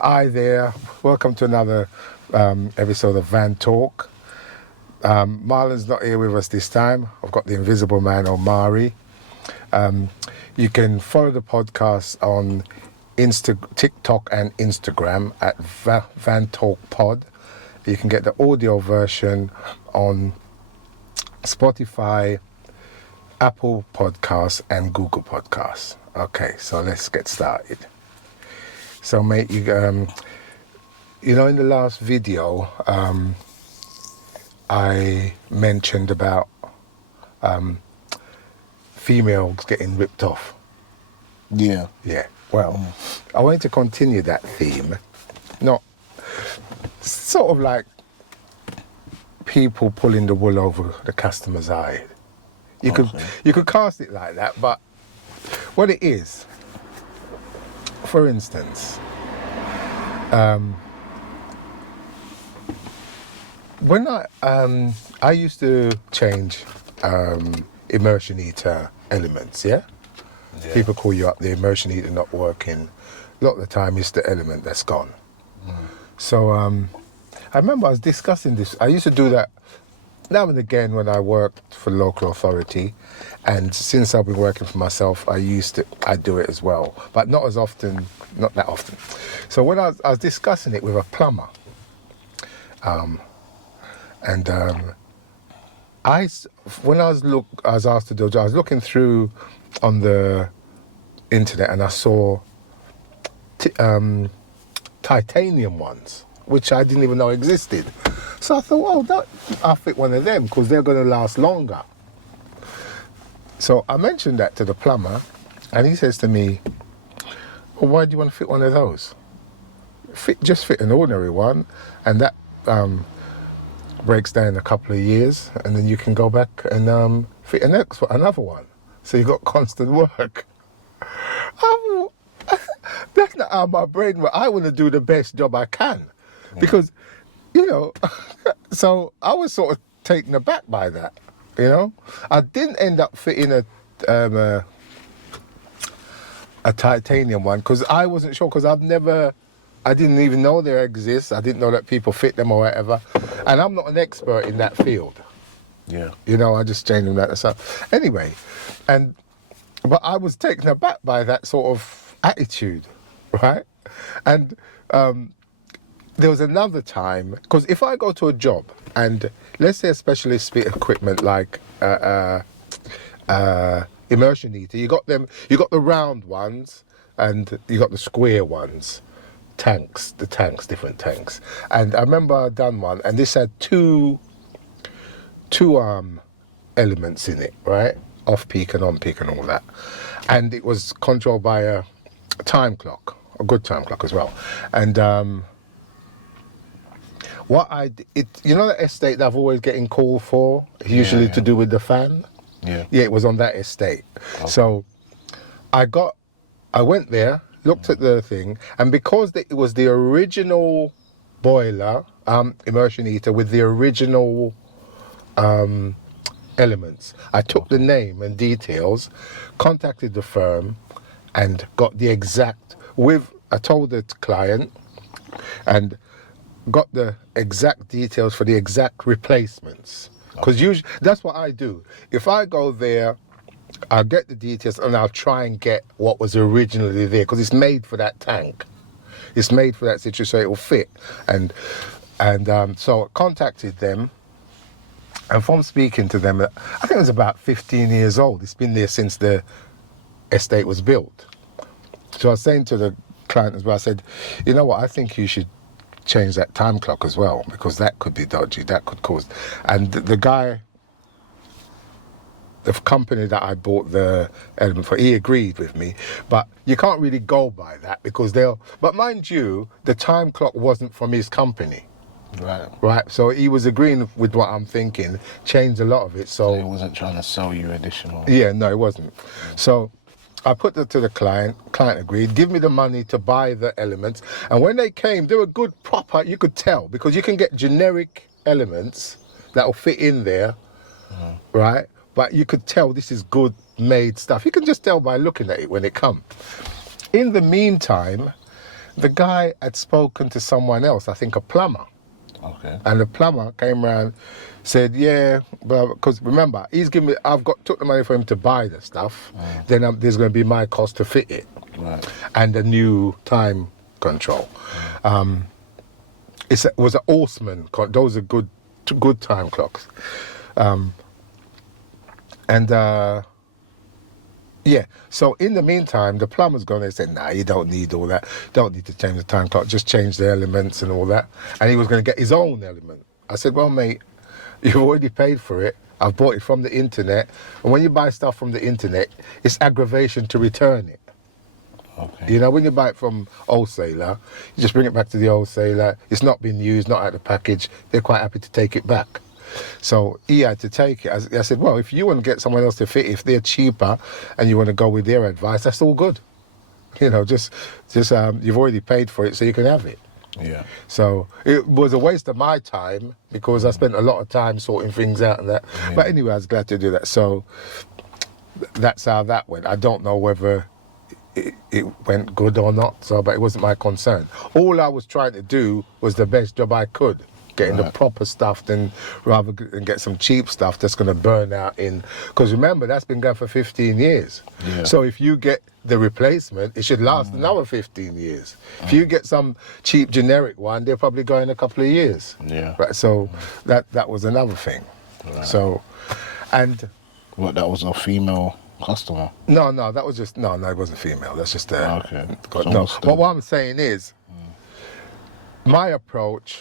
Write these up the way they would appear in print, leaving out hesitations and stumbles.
Hi there, welcome to another episode of Van Talk. Marlon's not here with us this time. I've got the invisible man, Omari. You can follow the podcast on TikTok and Instagram at Van Talk Pod. You can get the audio version on Spotify, Apple Podcasts and Google Podcasts. Okay, so let's get started. So mate, you know, in the last video, I mentioned about females getting ripped off. Yeah. Well, I wanted to continue that theme, not sort of like people pulling the wool over the customer's eye. You could cast it like that, but what it is, for instance, when I used to change immersion heater elements, yeah? People call you up, the immersion heater not working. A lot of the time it's the element that's gone. So I remember I was discussing this. I used to do that now and again when I worked for the local authority, and since I've been working for myself, I do it as well, but not as often, not that often. So when I was discussing it with a plumber, when I was asked to do a job, I was looking through on the internet and I saw titanium ones, which I didn't even know existed. So I thought, I'll fit one of them because they're going to last longer. So I mentioned that to the plumber and he says to me, well, why do you want to fit one of those? Just fit an ordinary one, and that breaks down in a couple of years, and then you can go back and fit another one. So you've got constant work. That's not how my brain works. I want to do the best job I can. Because, you know, so I was sort of taken aback by that, you know. I didn't end up fitting a titanium one because I wasn't sure, because I didn't even know they exist. I didn't know that people fit them or whatever. And I'm not an expert in that field. Yeah. You know, I just changed them that stuff. Anyway, but I was taken aback by that sort of attitude, right? And there was another time, because if I go to a job and let's say a specialist bit of equipment like immersion heater, you got the round ones and you got the square ones, different tanks. And I remember I'd done one and this had two elements in it, right? Off peak and on peak and all that. And it was controlled by a time clock, a good time clock as well. And you know that estate that I've always getting called for, usually to do with the fan? Yeah, it was on that estate. Okay. So I went there, looked at the thing, and because it was the original boiler, immersion heater with the original elements, I took the name and details, contacted the firm, and got the exact, I told the client, and got the exact details for the exact replacements. Because usually, that's what I do. If I go there, I'll get the details and I'll try and get what was originally there, because it's made for that tank. It's made for that situation, so it will fit. And so I contacted them, and from speaking to them, I think it was about 15 years old. It's been there since the estate was built. So I was saying to the client as well, I said, you know what, I think you should change that time clock as well, because that could be dodgy, that could cause. And the company that I bought the element for, he agreed with me, but you can't really go by that because but mind you, the time clock wasn't from his company. Right. So he was agreeing with what I'm thinking, changed a lot of it. So he wasn't trying to sell you additional. Yeah, no, it wasn't. So I put it to the client agreed, give me the money to buy the elements. And when they came, they were good, proper, you could tell, because you can get generic elements that will fit in there, right? But you could tell this is good made stuff. You can just tell by looking at it when it comes. In the meantime, the guy had spoken to someone else, I think a plumber. Okay. And the plumber came around, said, yeah, because remember, took the money for him to buy the stuff. Then there's going to be my cost to fit it. Right. And the new time control. It was an Horseman. Those are good time clocks. Yeah, so in the meantime, the plumber's gone and said, nah, you don't need all that. Don't need to change the time clock, just change the elements and all that. And he was going to get his own element. I said, well, mate, you've already paid for it. I've bought it from the internet. And when you buy stuff from the internet, it's aggravation to return it. Okay. You know, when you buy it from wholesaler, you just bring it back to the wholesaler. It's not been used, not out of the package. They're quite happy to take it back. So he had to take it. I said, well, if you want to get someone else to fit, if they're cheaper and you want to go with their advice, that's all good. You know, just you've already paid for it, so you can have it. Yeah. So it was a waste of my time because I spent a lot of time sorting things out and that. Yeah. But anyway, I was glad to do that. So that's how that went. I don't know whether it went good or not, but it wasn't my concern. All I was trying to do was the best job I could. Getting the proper stuff rather than get some cheap stuff that's going to burn out in. Because remember, that's been going for 15 years. Yeah. So if you get the replacement, it should last another 15 years. If you get some cheap generic one, they're probably going a couple of years. Yeah. Right. So that was another thing. Right. So, and What, that was a female customer? no, that was just no, it wasn't female. That's just Okay. no. But what I'm saying is, my approach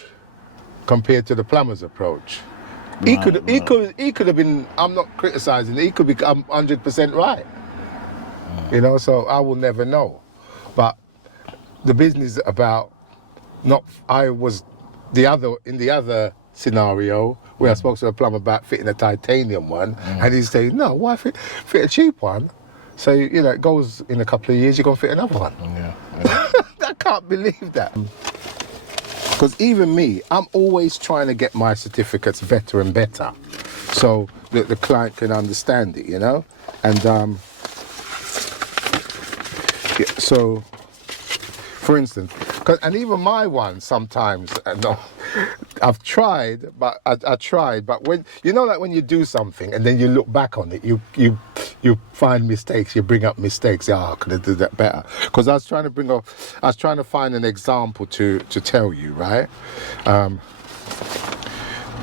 compared to the plumber's approach. He could have been, I'm not criticizing, he could become 100% right. You know, so I will never know. But the business about in the other scenario where I spoke to the plumber about fitting a titanium one, and he's saying, no, why fit a cheap one? So, you know, it goes in a couple of years, you're going to fit another one. Yeah. I can't believe that. Because even me, I'm always trying to get my certificates better and better so that the client can understand it, you know? And so, for instance, and even my one sometimes, I've tried, but I tried, but when, you know, like when you do something and then you look back on it, you find mistakes, you bring up mistakes. I could have done that better. Because I was trying to find an example to tell you, right?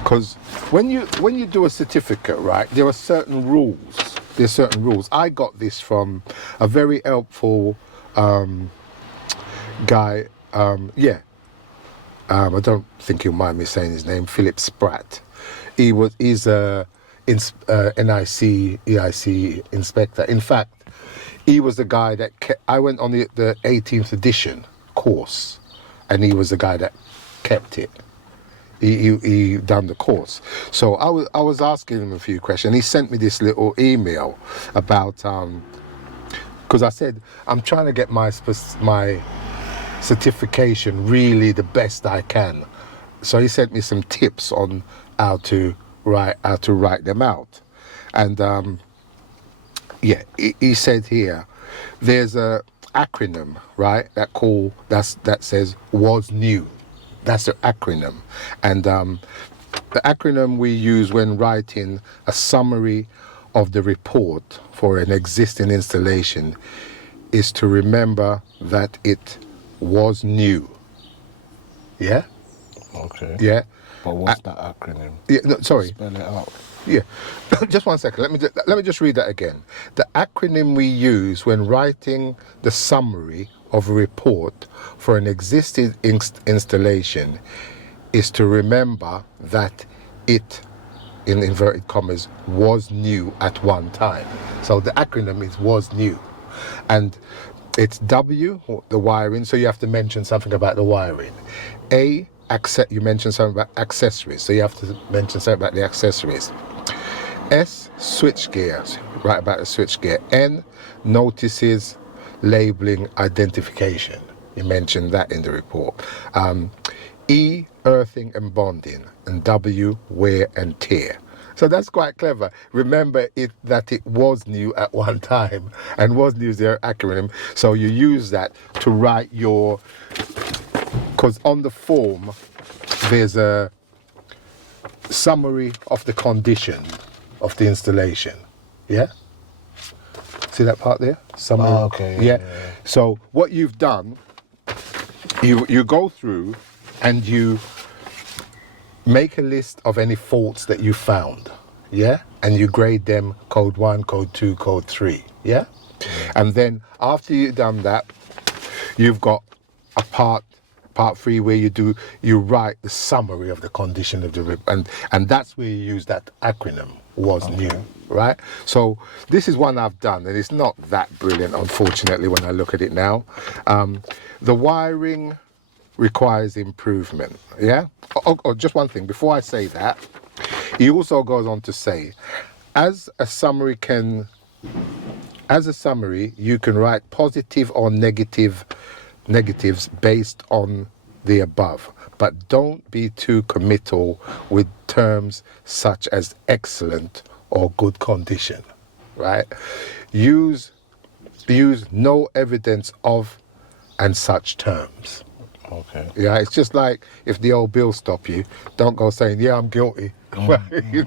Because when you do a certificate, right, there are certain rules. There's certain rules. I got this from a very helpful guy. I don't think you'll mind me saying his name, Philip Spratt. He's a NICEIC inspector. In fact, he was the guy that I went on the 18th edition course, and he was the guy that kept it. He done the course. So I was asking him a few questions. He sent me this little email about because I said I'm trying to get my certification really the best I can. So he sent me some tips on how to write them out. And he said here there's a acronym, right, that says was new. That's the acronym. And the acronym we use when writing a summary of the report for an existing installation is to remember that it was new. Yeah? Okay. Yeah? But what's that acronym? Yeah, no, sorry. Spell it out. Yeah. Just one second. Let me just read that again. The acronym we use when writing the summary of a report for an existing installation is to remember that it, in inverted commas, was new at one time. So the acronym is was new. And it's W, the wiring, so you have to mention something about the wiring. A, you mentioned something about accessories, so you have to mention something about the accessories. S, switchgear, write about the switchgear. N, notices, labeling, identification. You mentioned that in the report. E, earthing and bonding. And W, wear and tear. So that's quite clever. Remember that it was new at one time and was new as their acronym. So you use that to write your, because on the form there's a summary of the condition of the installation. Yeah? See that part there? Summary. Oh, okay. Yeah. So what you've done, you go through and you make a list of any faults that you found, yeah? And you grade them code 1, code 2, code 3, yeah? And then after you've done that, you've got a part 3 where you write the summary of the condition of the rip, and that's where you use that acronym, was new, right? So this is one I've done, and it's not that brilliant, unfortunately, when I look at it now. The wiring requires improvement, yeah? Oh, just one thing, before I say that, he also goes on to say, as a summary, you can write positive or negatives based on the above, but don't be too committal with terms such as excellent or good condition, right? Use no evidence of and such terms. Okay. Yeah, it's just like if the old bill stop you, don't go saying, yeah, I'm guilty. You know what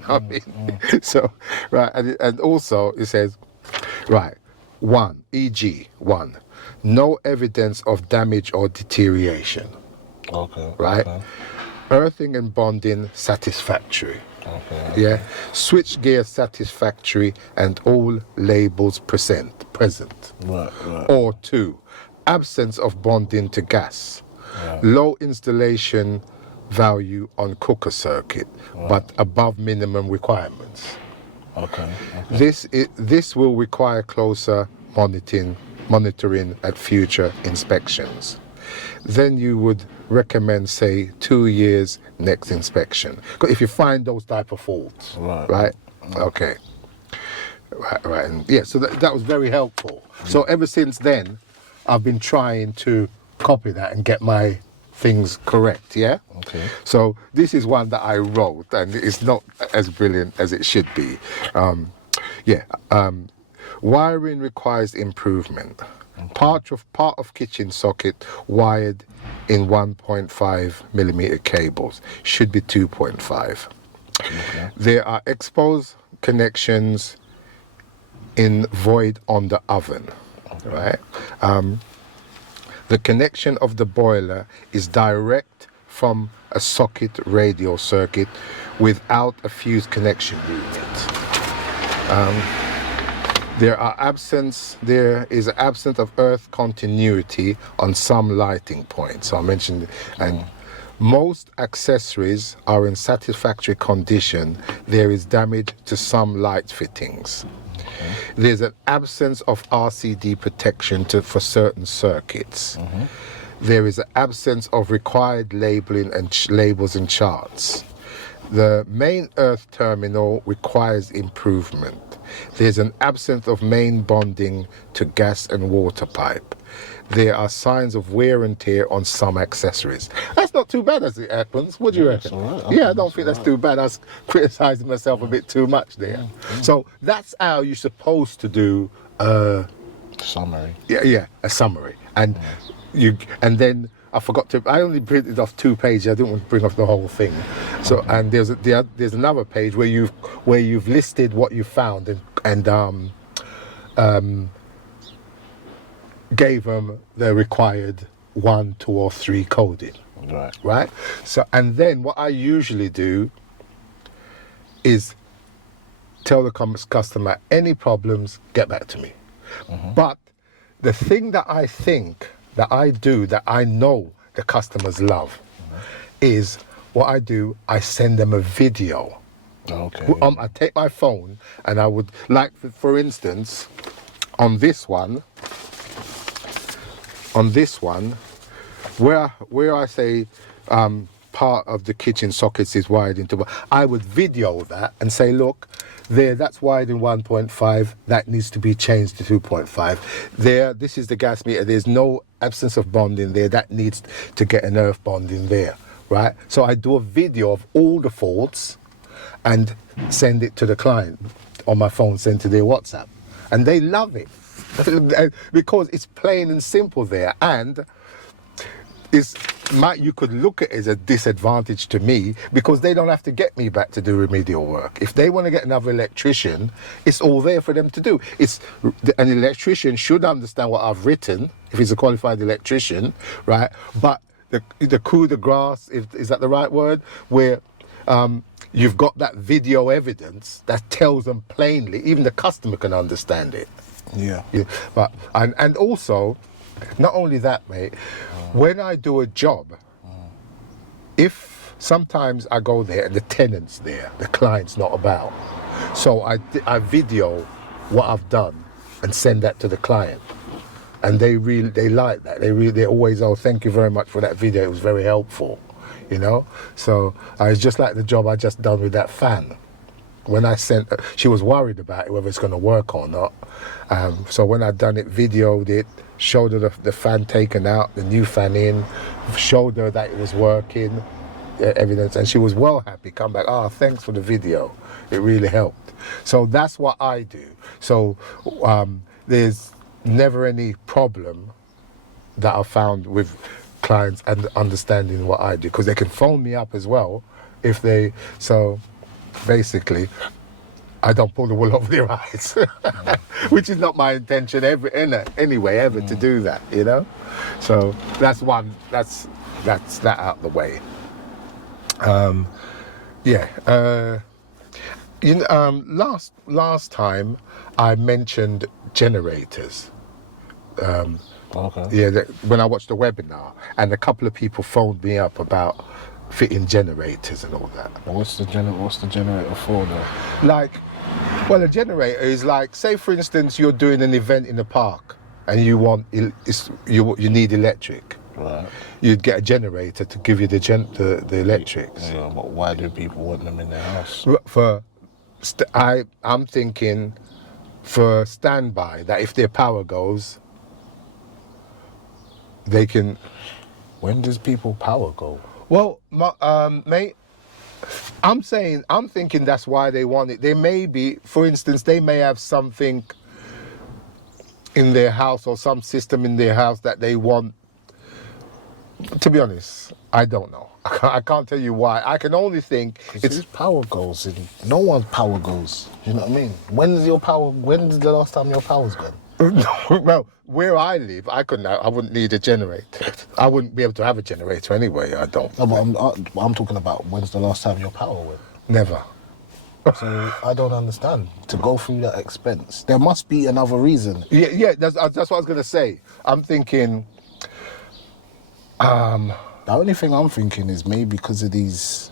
I mean? So, right, and also it says, right, 1, e.g., 1, no evidence of damage or deterioration. Okay. Right? Okay. Earthing and bonding satisfactory. Okay. Yeah? Switch gear satisfactory and all labels present. Right. Or 2, absence of bonding to gas. Right. Low installation value on cooker circuit, but above minimum requirements. Okay. This will require closer monitoring at future inspections. Then you would recommend, say, 2 years next inspection. 'Cause if you find those type of faults, right? Okay. Right. And yeah, so that was very helpful. So ever since then, I've been trying to copy that and get my things correct, yeah? Okay. So this is one that I wrote, and it's not as brilliant as it should be. Wiring requires improvement. Part of kitchen socket wired in 1.5 millimeter cables should be 2.5. Okay. There are exposed connections in void on the oven, right? The connection of the boiler is direct from a socket radial circuit without a fuse connection unit. There is an absence of earth continuity on some lighting points. So I mentioned, and most accessories are in satisfactory condition. There is damage to some light fittings. There's an absence of RCD protection for certain circuits. There is an absence of required labeling and labels and charts. The main earth terminal requires improvement. There's an absence of main bonding to gas and water pipe. There are signs of wear and tear on some accessories. That's not too bad as it happens. What do you reckon? all right. Yeah, I don't think that's too bad. I was criticising myself a bit too much there. So that's how you're supposed to do Summary. a summary. And then I forgot to. I only printed off 2 pages. I didn't want to bring off the whole thing. So and there's another page where you've listed what you found and gave them the required 1, 2, or 3 coding. Right. So and then what I usually do is tell the customer, any problems, get back to me. But the thing that I think that I do that I know the customers love is what I do, I send them a video. Okay. I take my phone and I would, like for instance, on this one, where I say part of the kitchen sockets is wired into, I would video that and say, look, that's wired in 1.5, that needs to be changed to 2.5. This is the gas meter, there's no absence of bonding there, that needs to get an earth bonding there, right? So I do a video of all the faults, and send it to the client on my phone, send to their WhatsApp. And they love it because it's plain and simple there. And you could look at it as a disadvantage to me because they don't have to get me back to do remedial work. If they want to get another electrician, it's all there for them to do. An electrician should understand what I've written if he's a qualified electrician, right? But the coup de grace, is that the right word? Where you've got that video evidence that tells them plainly, even the customer can understand it. Yeah. But and also, not only that, mate, when I do a job, if sometimes I go there and the tenant's there, the client's not about, so I video what I've done and send that to the client, and they like that. They always, oh, thank you very much for that video. It was very helpful, you know. So it's just like the job I just done with that fan. When I sent, she was worried about it, whether it's going to work or not. So when I done it, videoed it, showed her the fan taken out, the new fan in, showed her that it was working, evidence, and she was well happy. Come back, thanks for the video. It really helped. So that's what I do. So there's never any problem that I found with clients and understanding what I do, because they can phone me up as well if they, so basically I don't pull the wool over their eyes, which is not my intention anyway ever to do that, you know. So that's that out the way. Last time I mentioned generators. Okay. Yeah, when I watched the webinar, and a couple of people phoned me up about fitting generators and all that. What's the generator for though? Like, well, a generator is like, say for instance, you're doing an event in the park and you need electric. Right. You'd get a generator to give you the electrics. Yeah, but why do people want them in their house? I'm thinking for standby, that if their power goes, they can. When does people power go? Well, mate, I'm thinking that's why they want it. They may be, for instance, they may have something in their house or some system in their house that they want. To be honest, I don't know. I can't tell you why. I can only think it's power goes. No one's power goes. You know what I mean? When's the last time your power's gone? Well, where I live, I wouldn't need a generator. I wouldn't be able to have a generator anyway. I don't. No, but I'm talking about when's the last time your power went? Never. So I don't understand to go through that expense. There must be another reason. Yeah. That's what I was gonna say. I'm thinking. The only thing I'm thinking is maybe because of these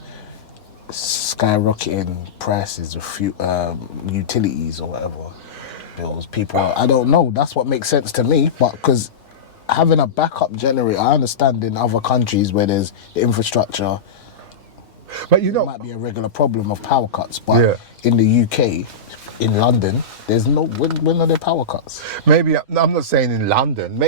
skyrocketing prices of utilities or whatever. Bills, people, I don't know. That's what makes sense to me. But because having a backup generator, I understand in other countries where there's the infrastructure, but you know, it might be a regular problem of power cuts. But in the UK, in London, there's no. When are there power cuts? Maybe I'm not saying in London.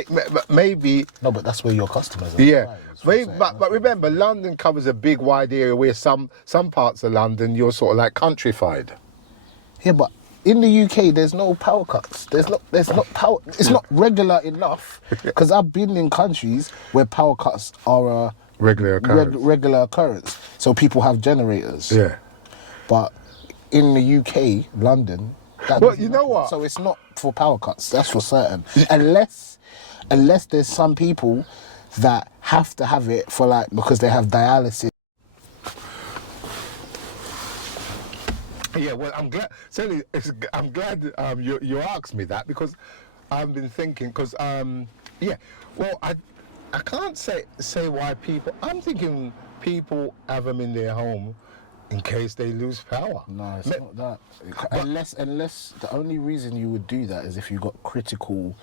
Maybe. No, but that's where your customers are. Yeah. But remember, London covers a big wide area where some parts of London you're sort of like countrified. Yeah, but in the UK, there's no power cuts. There's not power. It's not regular enough because I've been in countries where power cuts are a regular occurrence. So people have generators. Yeah. But in the UK, London, you know what? So it's not for power cuts. That's for certain. Unless there's some people that have to have it for because they have dialysis. Yeah, well, I'm glad. Certainly, I'm glad you asked me that, because I've been thinking. Because well, I can't say why people. I'm thinking people have them in their home in case they lose power. No, it's not that. Unless the only reason you would do that is if you got critical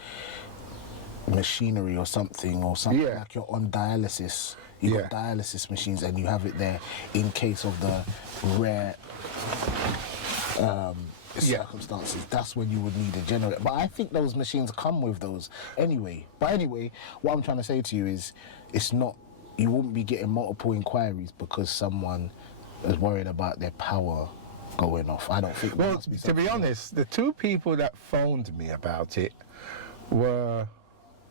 machinery or something like you're on dialysis. You got dialysis machines and you have it there in case of the rare circumstances. That's when you would need a generator. But I think those machines come with those anyway. But anyway, what I'm trying to say to you is, it's not. You wouldn't be getting multiple inquiries because someone is worried about their power going off. I don't think. there Well, must be to be something- honest, the two people that phoned me about it were,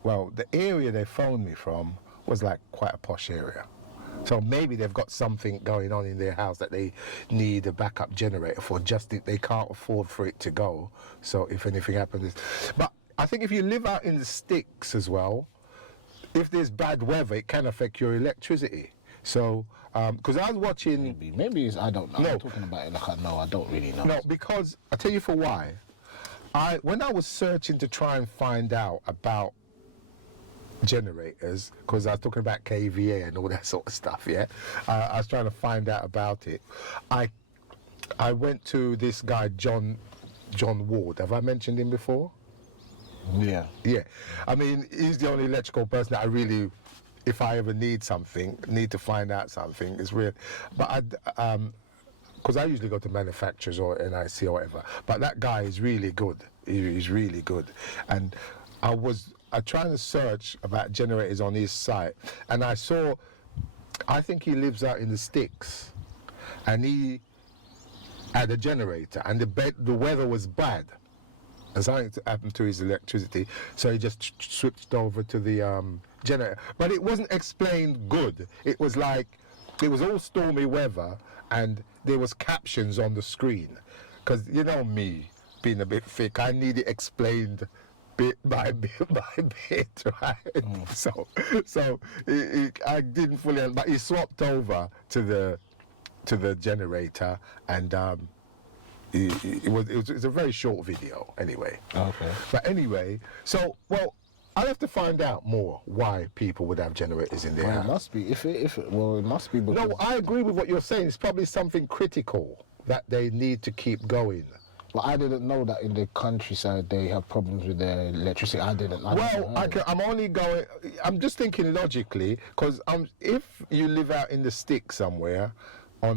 well, the area they phoned me from was like quite a posh area. So maybe they've got something going on in their house that they need a backup generator for, just they can't afford for it to go. So if anything happens. But I think if you live out in the sticks as well, if there's bad weather, it can affect your electricity. So, because I was watching... Maybe it's, I don't know. No. I'm talking about it like I don't really know. No, because I'll tell you for why. When I was searching to try and find out about generators, because I was talking about KVA and all that sort of stuff, yeah, I was trying to find out about it. I went to this guy John Ward. Have I mentioned him before? Yeah. Yeah, I mean, he's the only electrical person that I really, if I ever need to find out something, it's real. But because I usually go to manufacturers or NICEIC or whatever, but that guy is really good. He's really good. And I tried to search about generators on his site, and I think he lives out in the sticks, and he had a generator, and the weather was bad, and something happened to his electricity, so he just switched over to the generator. But it wasn't explained good. It was like, it was all stormy weather, and there was captions on the screen, because you know me being a bit thick, I need it explained bit by bit by bit, right? So I didn't fully, but he swapped over to the generator, and it was a very short video anyway. Okay. But anyway, so well, I'll have to find out more why people would have generators in their Well, it house. must be it must be because No, I agree with what you're saying. It's probably something critical that they need to keep going. But I didn't know that in the countryside they have problems with their electricity. I didn't. I'm just thinking logically, because if you live out in the sticks somewhere, or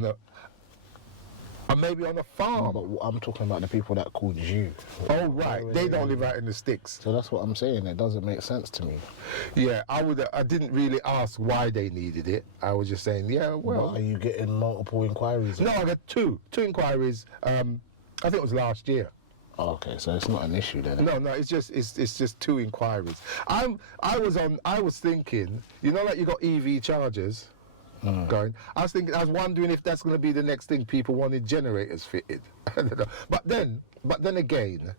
maybe on a farm. But I'm talking about the people that called you. Oh right, they don't live out in the sticks. So that's what I'm saying. It doesn't make sense to me. Yeah, I didn't really ask why they needed it. I was just saying, yeah, well. But are you getting multiple inquiries? No, I got two inquiries. I think it was last year. Oh, okay, so it's not an issue then. No, it's just two inquiries. I was thinking, you know, like you got EV chargers going. I was wondering if that's going to be the next thing, people wanted generators fitted. I don't know. But then again,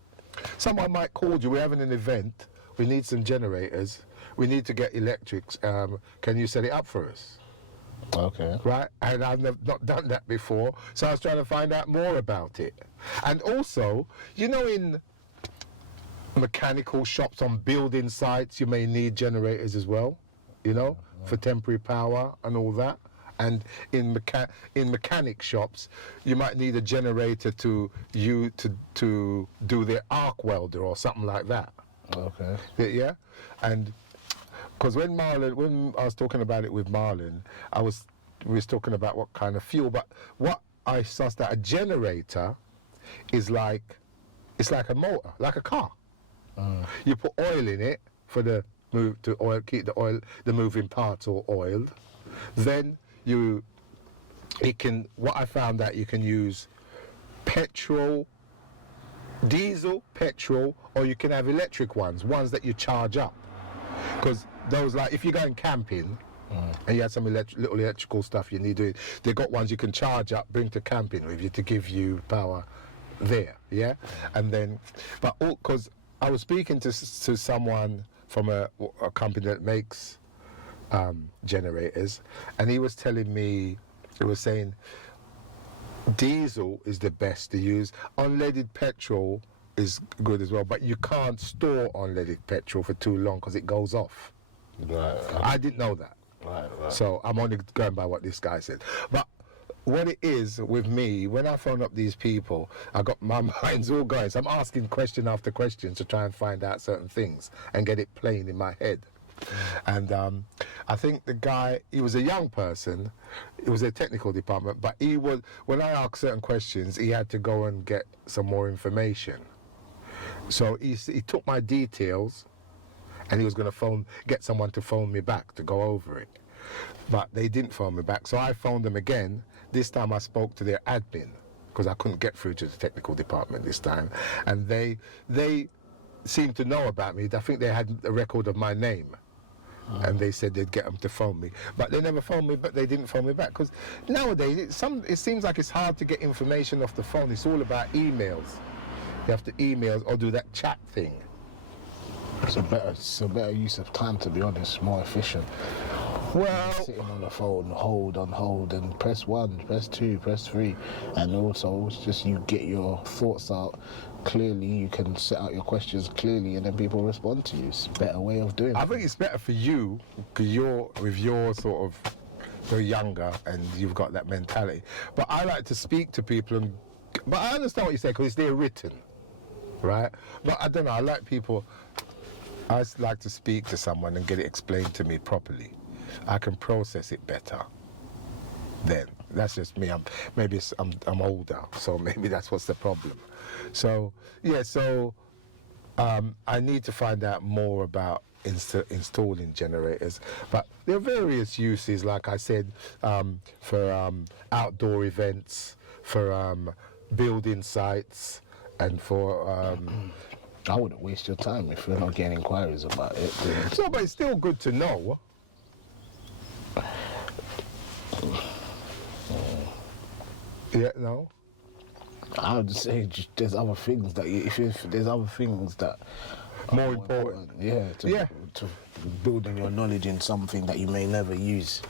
someone might call you. We're having an event. We need some generators. We need to get electrics. Can you set it up for us? Okay. Right, and I've not done that before, so I was trying to find out more about it. And also, you know, in mechanical shops on building sites, you may need generators as well, you know, for temporary power and all that. And in mechanic shops, you might need a generator to do their arc welder or something like that. Okay. Yeah, and because when I was talking about it with Marlon, we was talking about what kind of fuel, but what I sussed that a generator is like, it's like a motor, like a car. You put oil in it for the move to oil, keep the moving parts all oiled. Then what I found that you can use petrol, diesel, petrol, or you can have electric ones that you charge up. Because those, like, if you're going camping and you have some little electrical stuff you need doing, they've got ones you can charge up, bring to camping with you to give you power there, yeah? And then, but because I was speaking to someone from a company that makes generators, and he was telling me, he was saying diesel is the best to use. Unleaded petrol is good as well, but you can't store unleaded petrol for too long because it goes off. Right. I didn't know that. Right. So I'm only going by what this guy said. But what it is with me, when I phone up these people, I got my mind's all going. So I'm asking question after question to try and find out certain things and get it plain in my head. And I think the guy, he was a young person, it was a technical department, but when I asked certain questions, he had to go and get some more information. So he took my details, and he was going to get someone to phone me back to go over it. But they didn't phone me back, so I phoned them again. this time I spoke to their admin because I couldn't get through to the technical department this time, and they seemed to know about me. I think they had a record of my name. And they said they'd get them to phone me, but they never phoned me. But they didn't phone me back because nowadays it seems like it's hard to get information off the phone. It's all about emails. You have to email or do that chat thing. It's a better use of time, to be honest, more efficient. Well, Sitting on the phone, hold, and press 1, press 2, press 3, and also it's just you get your thoughts out clearly. You can set out your questions clearly, and then people respond to you. It's a better way of doing it. I think it's better for you because you're younger and you've got that mentality. But I like to speak to people, but I understand what you say because they're written, right? But I don't know. I like to speak to someone and get it explained to me properly. I can process it better. Then that's just me. I'm older, so maybe that's what's the problem. So yeah, I need to find out more about installing generators. But there are various uses, like I said, for outdoor events, for building sites, and for. I wouldn't waste your time if you're not getting inquiries about it. No, but it's still good to know. Yeah, no. I would say there's other things that if there's other things that more important. To building your knowledge in something that you may never use.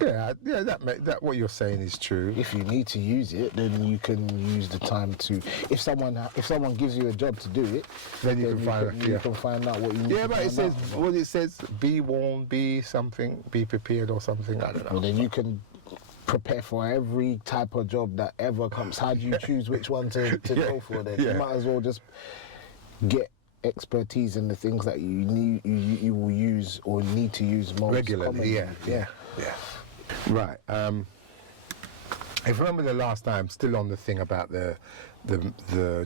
Yeah, that what you're saying is true. If you need to use it, then you can use the time to. If someone gives you a job to do it, then you can find out what you need. Yeah, but it says be warned, be something, be prepared or something. I don't know. Well, then you can prepare for every type of job that ever comes. How do you choose which one to go for? Then you might as well just get expertise in the things that you will use or need to use most regularly. Commonly. Yeah. Right. If you remember the last time, still on the thing about the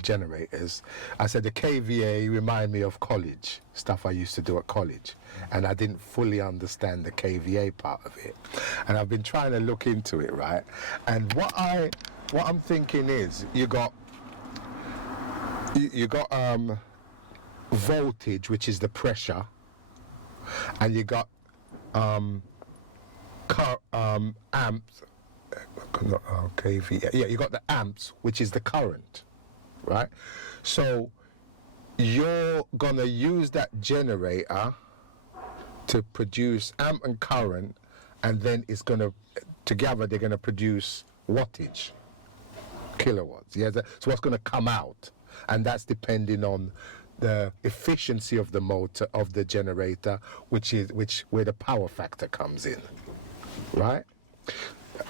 generators, I said the KVA remind me of college stuff I used to do at college, and I didn't fully understand the KVA part of it, and I've been trying to look into it, right? And what I'm thinking is you got voltage, which is the pressure, and you got amps. KVA. Yeah, you got the amps, which is the current, right? So you're gonna use that generator to produce amp and current, and then it's gonna together they're gonna produce wattage, kilowatts. Yeah, so what's gonna come out, and that's depending on the efficiency of the motor of the generator, where the power factor comes in, right?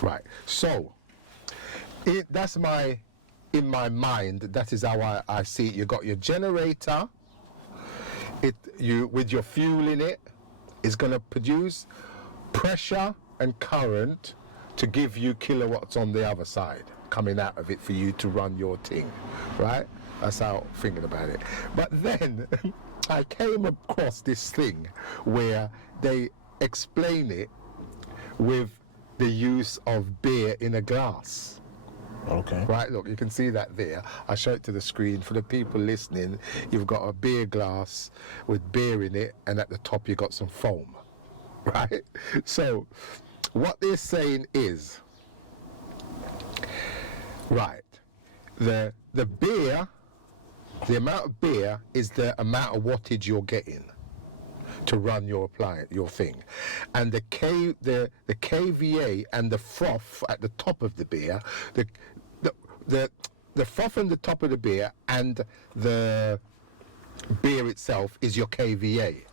Right. So that's in my mind, that is how I see it. You got your generator, with your fuel in it, is going to produce pressure and current to give you kilowatts on the other side coming out of it for you to run your thing, right? That's how I'm thinking about it. But then I came across this thing where they explain it with the use of beer in a glass. Okay. Right, look, you can see that there. I'll show it to the screen. For the people listening, you've got a beer glass with beer in it, and at the top you've got some foam. Right? So, what they're saying is, right, the beer, the amount of beer is the amount of wattage you're getting to run your appliance, your thing, and the KVA and the froth at the top of the beer, the froth on the top of the beer and the beer itself is your KVA,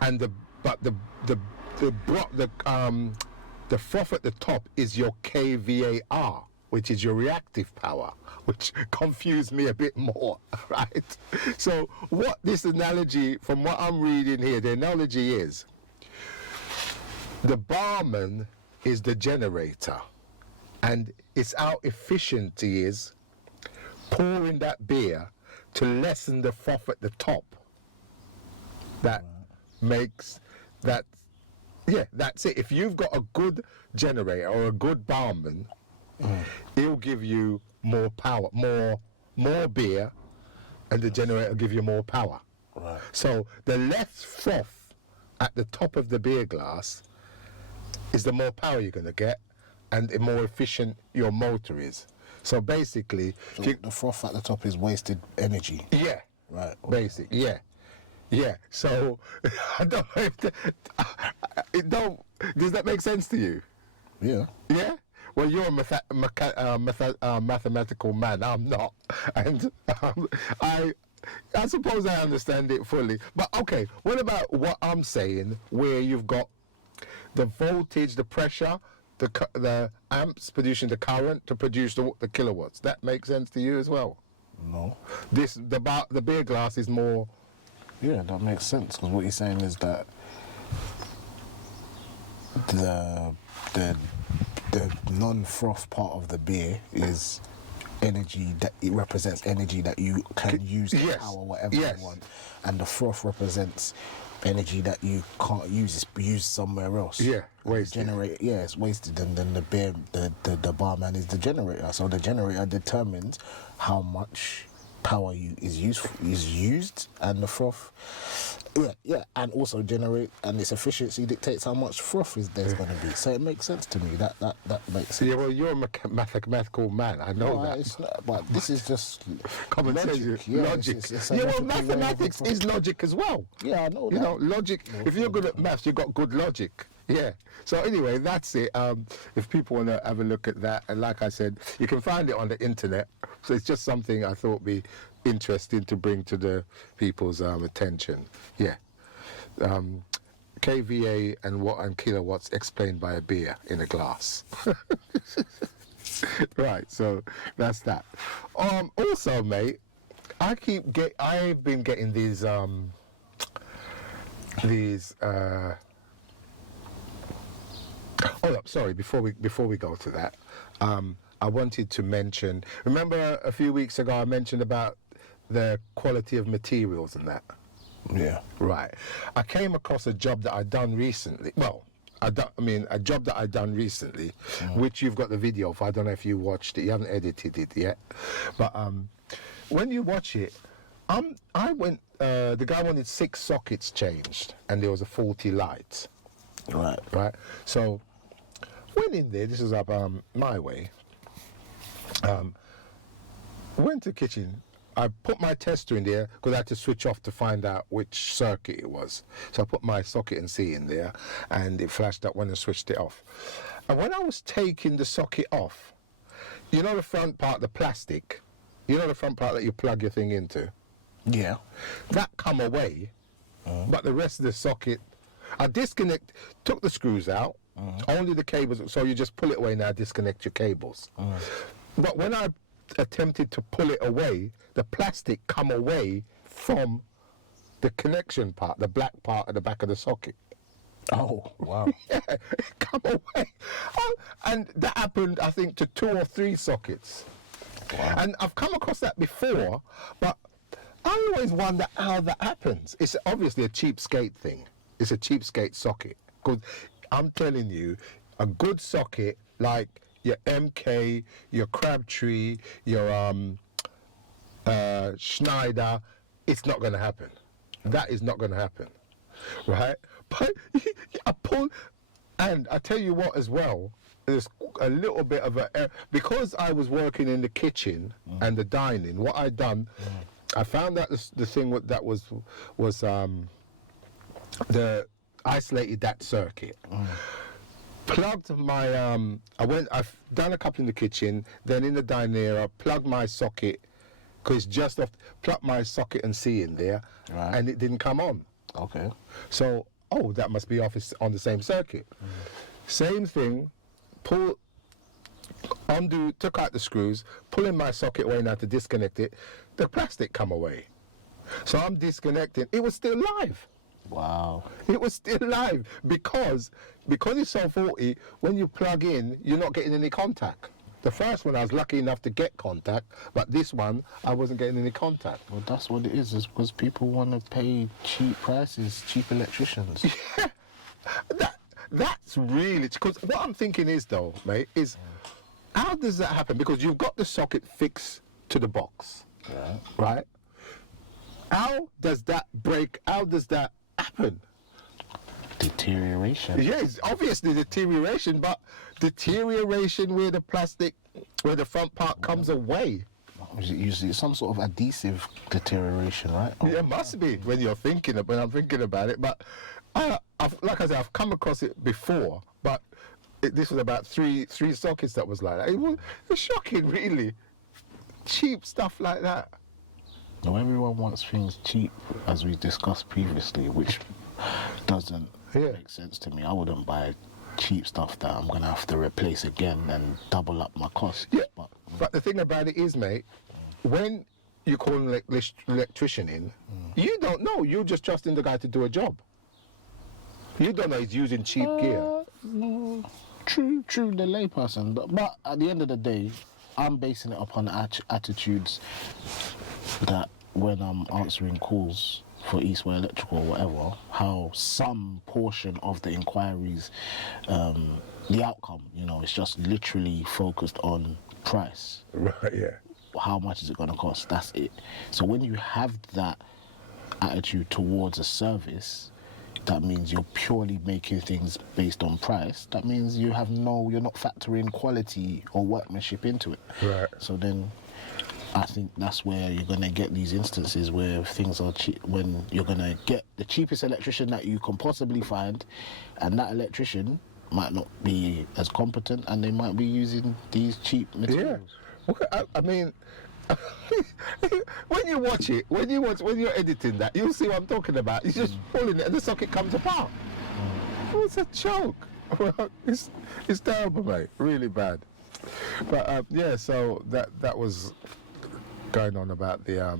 and the froth at the top is your KVAR, which is your reactive power, which confused me a bit more, right? So what this analogy, from what I'm reading here, the analogy is, the barman is the generator, and it's how efficient he is pouring that beer to lessen the froth at the top that makes that Yeah, that's it. If you've got a good generator or a good barman, he'll give you more power, more beer, and the generator will give you more power. Right. So the less froth at the top of the beer glass is the more power you're going to get, and the more efficient your motor is. So basically, So the froth at the top is wasted energy. yeah, Right. basic, yeah. Yeah, so I don't know if it don't. Does that make sense to you? Yeah. Yeah. Well, you're a mathematical man. I'm not, and I suppose I understand it fully. But okay, what about what I'm saying, where you've got the voltage, the pressure, the amps producing the current to produce the kilowatts? That makes sense to you as well. No. The beer glass is more. Yeah, that makes sense, because what you're saying is that the non-froth part of the beer is energy that it represents energy that you can use to Yes. power whatever Yes. you want, and the froth represents energy that you can't use. It's used somewhere else. Yeah, And the wasted. generator, yeah, it's wasted, and then the beer, the barman is the generator. So the generator determines how much power is used, and the froth, yeah, and also generate, and its efficiency dictates how much froth there's going to be. So it makes sense to me. That makes sense. Yeah, well, you're a mathematical man. I know No, that. it's not, but this is just Common sense. logic. Logic. It's a Yeah, well, logical way of mathematics approach. is logic as well. Yeah, I know You that. know, logic. If you're good at maths, you've got good logic. Yeah. So anyway, that's it. If people want to have a look at that, and like I said, you can find it on the internet. So it's just something I thought be interesting to bring to the people's attention. Yeah. kVA and kilowatts explained by a beer in a glass. Right. So that's that. Also, mate, I've been getting these. Hold up, sorry. Before we go to that, I wanted to mention. Remember a few weeks ago I mentioned about the quality of materials and that. Yeah. Right. I came across a job that I'd done recently. Well, a job that I'd done recently, which you've got the video of. I don't know if you watched it. You haven't edited it yet, but when you watch it, I went. The guy wanted 6 sockets changed, and there was a faulty light. Right. Right. So went in there. This is up my way. Went to the kitchen. I put my tester in there because I had to switch off to find out which circuit it was. So I put my socket and C in there, and it flashed up when I switched it off. And when I was taking the socket off, you know the front part, the plastic, you know the front part that you plug your thing into? Yeah. That come away, but the rest of the socket, I took the screws out, only the cables, so you just pull it away now, disconnect your cables. But when I attempted to pull it away, the plastic come away from the connection part, the black part at the back of the socket. Oh, wow. Yeah, it come away. And that happened, I think, to 2 or 3 sockets. Wow. And I've come across that before, but I always wonder how that happens. It's obviously a cheapskate thing. It's a cheapskate socket. Because I'm telling you, a good socket like your MK, your Crabtree, your Schneider, it's not going to happen. That is not going to happen, right? But I pull, and I tell you what as well, there's a little bit of because I was working in the kitchen and the dining, what I'd done, I found that the thing that was the isolated that circuit. Plugged my I've done a couple in the kitchen, then in the dining area, plugged my socket, because just off, plugged my socket and C in there, Right. and it didn't come on. Okay. So, that must be off on the same circuit. Same thing, took out the screws, pulling my socket away now to disconnect it, the plastic come away. So I'm disconnecting, it was still live. Wow. It was still live because it's so faulty, when you plug in, you're not getting any contact. The first one I was lucky enough to get contact, but this one I wasn't getting any contact. Well, that's what it is because people want to pay cheap prices, cheap electricians. that's really, because what I'm thinking is though, mate, is how does that happen? Because you've got the socket fixed to the box, right? How does that break? How does that happen? Deterioration. Yeah, it's obviously deterioration, but deterioration where the plastic, where the front part comes away. Usually some sort of adhesive deterioration, right? Yeah, it must be when I'm thinking about it. But like I said, I've come across it before, but this was about three sockets that was like that. It was shocking, really. Cheap stuff like that. Now everyone wants things cheap, as we discussed previously, which doesn't make sense to me. I wouldn't buy cheap stuff that I'm gonna have to replace again and double up my costs. Yeah, but the thing about it is, mate, when you call an electrician in, you don't know. You're just trusting the guy to do a job. You don't know he's using cheap gear. True, the layperson. But at the end of the day, I'm basing it upon attitudes that when I'm answering calls for Eastway Electrical or whatever, how some portion of the inquiries, the outcome, it's just literally focused on price. Right, yeah. How much is it going to cost? That's it. So when you have that attitude towards a service, that means you're purely making things based on price. That means you're not factoring quality or workmanship into it. Right. So then I think that's where you're going to get these instances where things are cheap, when you're going to get the cheapest electrician that you can possibly find, and that electrician might not be as competent and they might be using these cheap materials. Yeah. I mean, when you watch it, when you're editing that, you'll see what I'm talking about. You're just pulling it and the socket comes apart. It's a joke. It's terrible, mate. Really bad. But yeah, so that was going on about the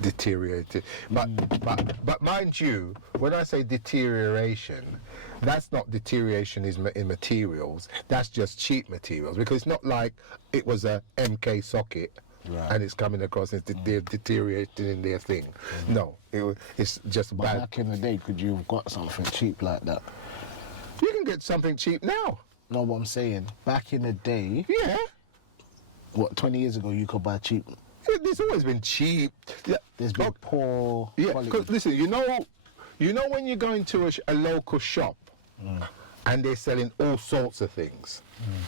deteriorated. But mind you, when I say deterioration, that's not deterioration in materials. That's just cheap materials, because it's not like it was a MK socket. Right. And it's coming across and they're deteriorating in their thing. No, it's just but bad. Back in the day, could you have got something cheap like that? You can get something cheap now. No, what I'm saying, back in the day, yeah. 20 years ago, you could buy cheap. There's always been cheap. Yeah. There's been poor quality. Because listen, you know when you go into a local shop and they're selling all sorts of things,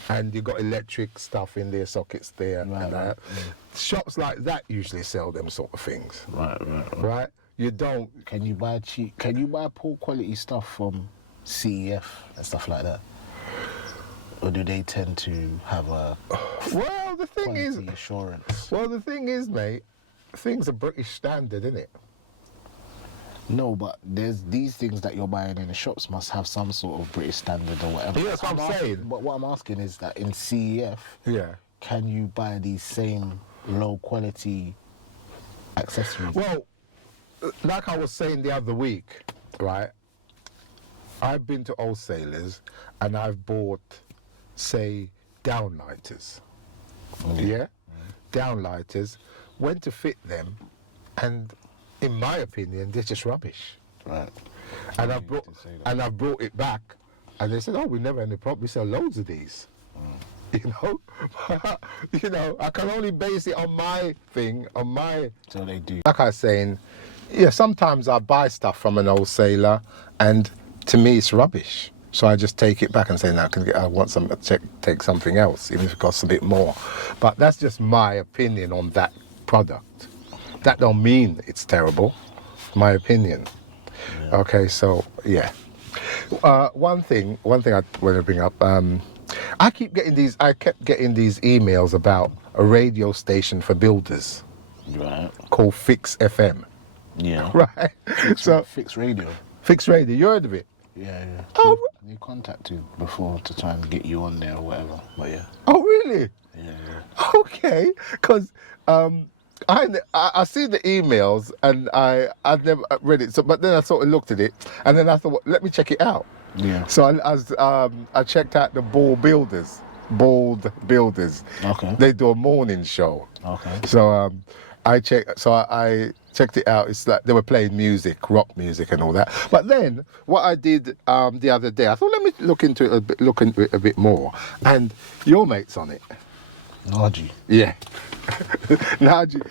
and you've got electric stuff in their sockets there, and that. Shops like that usually sell them sort of things. Right. You don't. Can you buy cheap? Can you buy poor quality stuff from CEF and stuff like that? Or do they tend to have a the thing is assurance? Well, the thing is, mate, things are British standard, isn't it? No, but there's these things that you're buying in the shops must have some sort of British standard or whatever. Yeah, that's what I'm saying. But what I'm asking is that in CEF, can you buy these same low quality accessories? Well, like I was saying the other week, right? I've been to wholesalers and I've bought, say, downlighters. Downlighters, went to fit them, and in my opinion, they're just rubbish. Right. And I've brought it back, and they said, "Oh, we never had any problem. We sell loads of these." I can only base it on my thing, on my. So they do. Like I was saying, yeah, sometimes I buy stuff from an wholesaler, and to me it's rubbish. So I just take it back and say, "No, I want some. Take something else, even if it costs a bit more." But that's just my opinion on that product. That don't mean it's terrible. My opinion. Yeah. Okay, so yeah. One thing I want to bring up. I kept getting these emails about a radio station for builders. Right. Called Fix FM. Yeah. Right. Fix Radio. Fix Radio. You heard of it? Yeah. Oh. You contacted before to try and get you on there or whatever, but yeah. Oh really? Yeah. Okay, because I see the emails and I've never read it. So, but then I sort of looked at it and then I thought, let me check it out. Yeah. So I checked out the Bald Builders. Okay. They do a morning show. Okay. So I checked it out. It's like they were playing music, rock music, and all that. But then what I did the other day, I thought let me look into it a bit more. And your mate's on it. Naji. Yeah. Naji.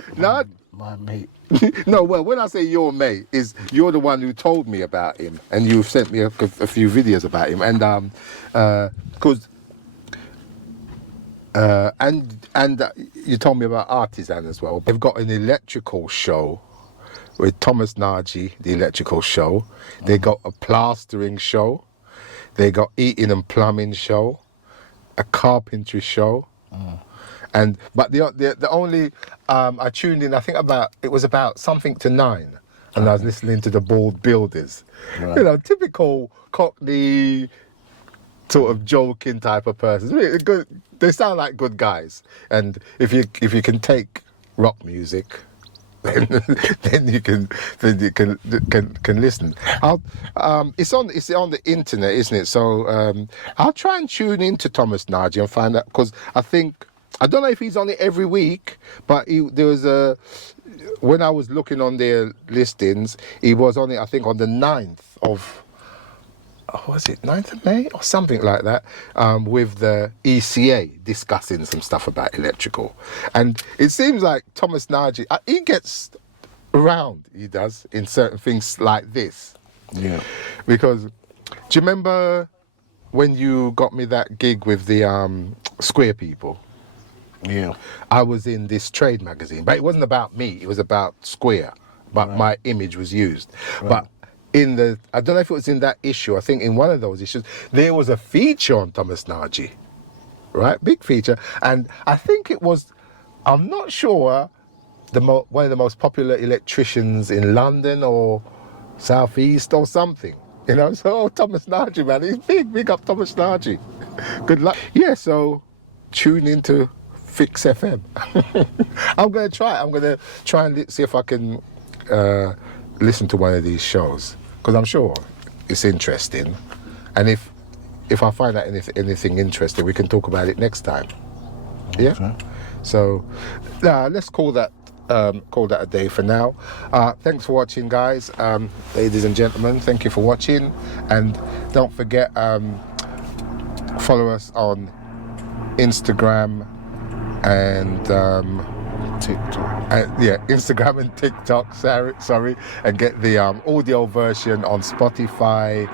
My mate. No, well, when I say your mate, is you're the one who told me about him, and you've sent me a few videos about him, and because. And you told me about Artisan as well. They've got an electrical show with Thomas Naji, the electrical show. They got a plastering show. They got eating and plumbing show, a carpentry show. But the only I tuned in, I think it was about something to 9, and I was listening to the Bald Builders. Right. You know, typical Cockney sort of joking type of person. Really good. They sound like good guys, and if you can take rock music, then you can listen. It's on the internet, isn't it? So I'll try and tune into Thomas Naji and find out, because I don't know if he's on it every week, but there was when I was looking on their listings, he was on it, I think, on the 9th of. Was it 9th of May or something like that, with the ECA discussing some stuff about electrical. And it seems like Thomas Naji, he gets around, he does, in certain things like this. Yeah. Because, do you remember when you got me that gig with the Square people? Yeah. I was in this trade magazine, but it wasn't about me, it was about Square, but my image was used. But I don't know if it was in that issue, I think in one of those issues, there was a feature on Thomas Naji, right? Big feature. And I think it was, I'm not sure, one of the most popular electricians in London or Southeast or something. You know, so Thomas Naji, man, he's big up Thomas Naji. Good luck. Yeah, so tune into Fix FM. I'm going to try and see if I can listen to one of these shows, because I'm sure it's interesting, and if I find out anything interesting, we can talk about it next time. Yeah. Okay. So let's call that a day for now. Thanks for watching, guys. Ladies and gentlemen, thank you for watching, and don't forget, follow us on Instagram and TikTok. Instagram and TikTok, sorry, and get the audio version on Spotify,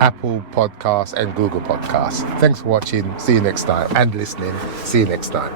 Apple Podcasts and Google Podcasts. Thanks for watching. See you next time, and listening. See you next time.